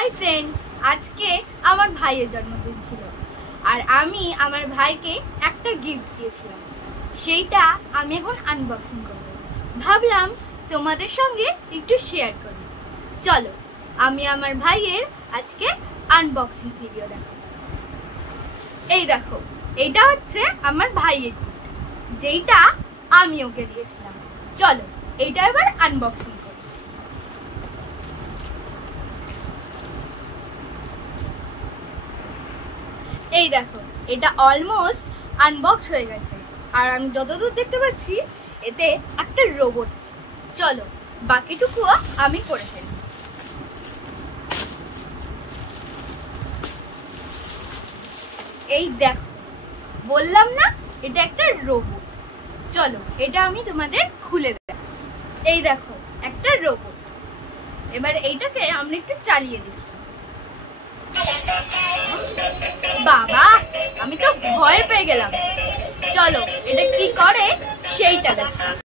Hi friends, আজকে আমার ভাইয়ের জন্মদিন ছিল আর আমি আমার ভাইকে একটা গিফট দিয়েছিলাম। সেইটা আমি এখন আনবক্সিং করব। ভাবলাম তোমাদের সঙ্গে একটু শেয়ার করি। চলো আমি আমার ভাইয়ের আজকে আনবক্সিং ভিডিও দেখো। এই দেখো, এটা হচ্ছে আমার ভাইয়ের গিফট, যেইটা আমি ওকে দিয়েছিলাম। চলো এইটা এবার আনবক্সিং করি। এই দেখো, এটা অলমোস্ট আনবক্স হয়ে গেছে আর আমি যতদূর দেখতে পাচ্ছি এতে একটা রোবট আছে। চলো বাকিটুকুও আমি করে ফেলি। এই দেখো, বললাম না এটা একটা রোবট। চলো এটা আমি তোমাদের খুলে দেব। এই দেখো একটা রোবট। এবার এইটাকে আমরা একটু চালিয়ে দিই। বাবা, আমি তো ভয় পেয়ে গেলাম। চলো এটা কি করে সেইটা দেখো।